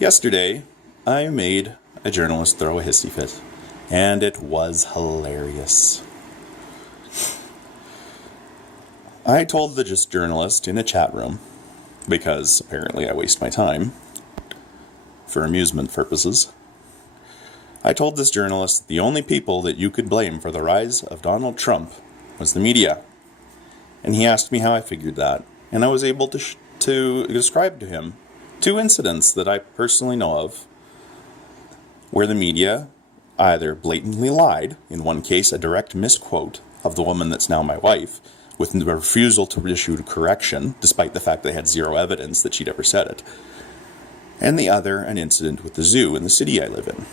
Yesterday, I made a journalist throw a hissy fit, and it was hilarious. I told the journalist in a chat room, because apparently I waste my time for amusement purposes. I told this journalist that the only people that you could blame for the rise of Donald Trump was the media. And he asked me how I figured that, and I was able to describe to him two incidents that I personally know of where the media either blatantly lied, in one case a direct misquote of the woman that's now my wife, with the refusal to issue a correction, despite the fact they had zero evidence that she'd ever said it, and the other an incident with the zoo in the city I live in.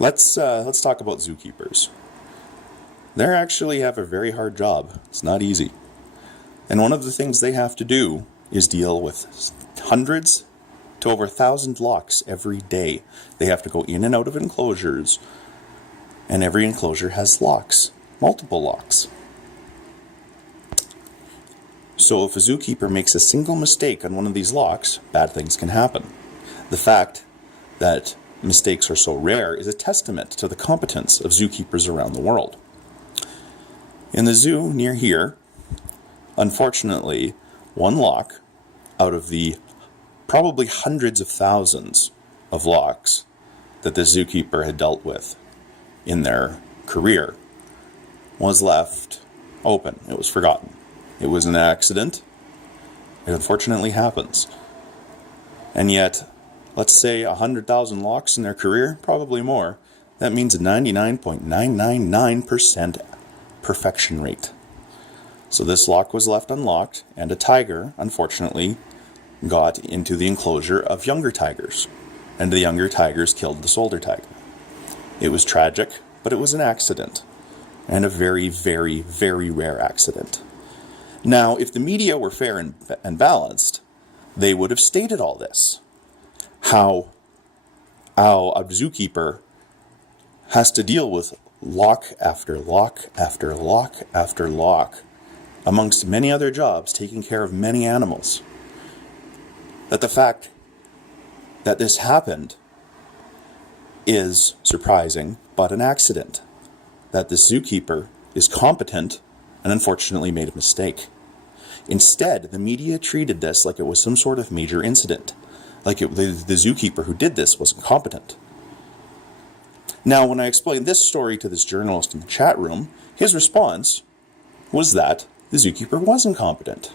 Let's talk about zookeepers. They actually have a very hard job. It's not easy. And one of the things they have to do is deal with hundreds to over 1,000 locks every day. They have to go in and out of enclosures, and every enclosure has locks, multiple locks. So if a zookeeper makes a single mistake on one of these locks, bad things can happen. The fact that mistakes are so rare is a testament to the competence of zookeepers around the world. In the zoo near here, unfortunately, one lock out of the probably hundreds of thousands of locks that the zookeeper had dealt with in their career was left open. It was forgotten. It was an accident. It unfortunately happens. And yet, let's say 100,000 locks in their career, probably more. That means a 99.999% perfection rate. So this lock was left unlocked, and a tiger, unfortunately, got into the enclosure of younger tigers, and the younger tigers killed this older tiger. It was tragic, but it was an accident, and a very, very, very rare accident. Now, if the media were fair and balanced, they would have stated all this. How a zookeeper has to deal with lock after lock after lock after lock, amongst many other jobs, taking care of many animals. That the fact that this happened is surprising, but an accident. That the zookeeper is competent and unfortunately made a mistake. Instead, the media treated this like it was some sort of major incident, like the zookeeper who did this was incompetent. Now, when I explained this story to this journalist in the chat room, his response was that the zookeeper was incompetent.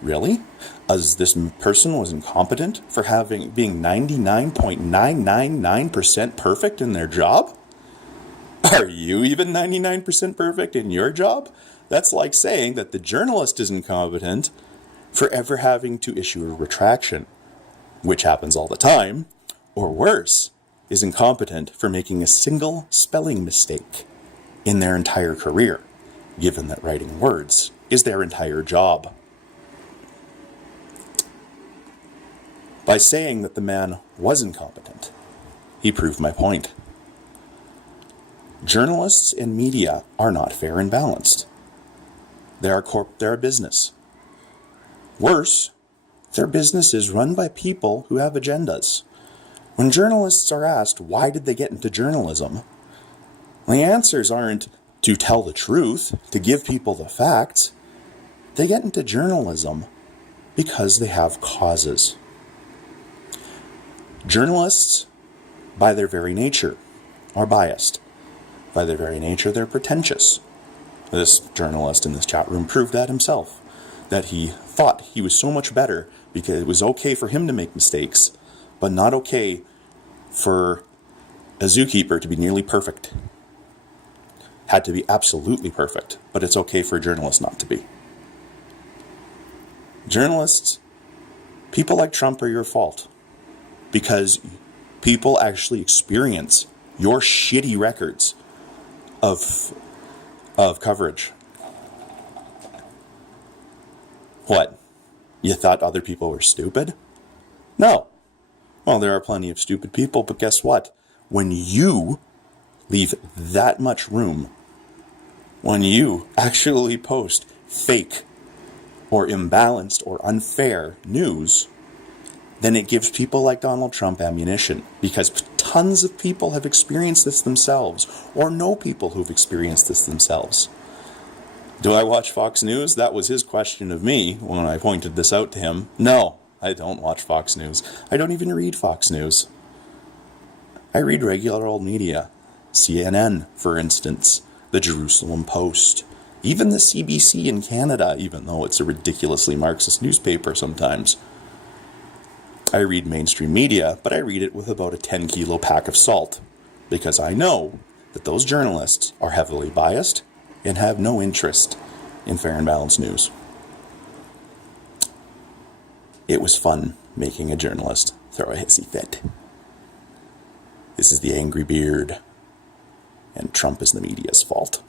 Really? As this person was incompetent for being 99.999% perfect in their job? Are you even 99% perfect in your job? That's like saying that the journalist is incompetent for ever having to issue a retraction, which happens all the time, or worse, is incompetent for making a single spelling mistake in their entire career, given that writing words is their entire job. By saying that the man was incompetent, he proved my point. Journalists and media are not fair and balanced. They're a business. Worse, their business is run by people who have agendas. When journalists are asked why did they get into journalism, the answers aren't to tell the truth, to give people the facts. They get into journalism because they have causes. Journalists, by their very nature, are biased. By their very nature, they're pretentious. This journalist in this chat room proved that himself, that he thought he was so much better because it was okay for him to make mistakes, but not okay for a zookeeper to be nearly perfect. Had to be absolutely perfect, but it's okay for a journalist not to be. Journalists, people like Trump are your fault, because people actually experience your shitty records of coverage. What? You thought other people were stupid? No. Well, there are plenty of stupid people, but guess what? When you leave that much room, when you actually post fake or imbalanced or unfair news, then it gives people like Donald Trump ammunition, because tons of people have experienced this themselves, or know people who've experienced this themselves. Do I watch Fox News? That was his question of me when I pointed this out to him. No, I don't watch Fox News. I don't even read Fox News. I read regular old media. CNN, for instance, the Jerusalem Post, even the CBC in Canada, even though it's a ridiculously Marxist newspaper sometimes. I read mainstream media, but I read it with about a 10-kilo pack of salt, because I know that those journalists are heavily biased and have no interest in fair and balanced news. It was fun making a journalist throw a hissy fit. This is the Angry Beard, and Trump is the media's fault.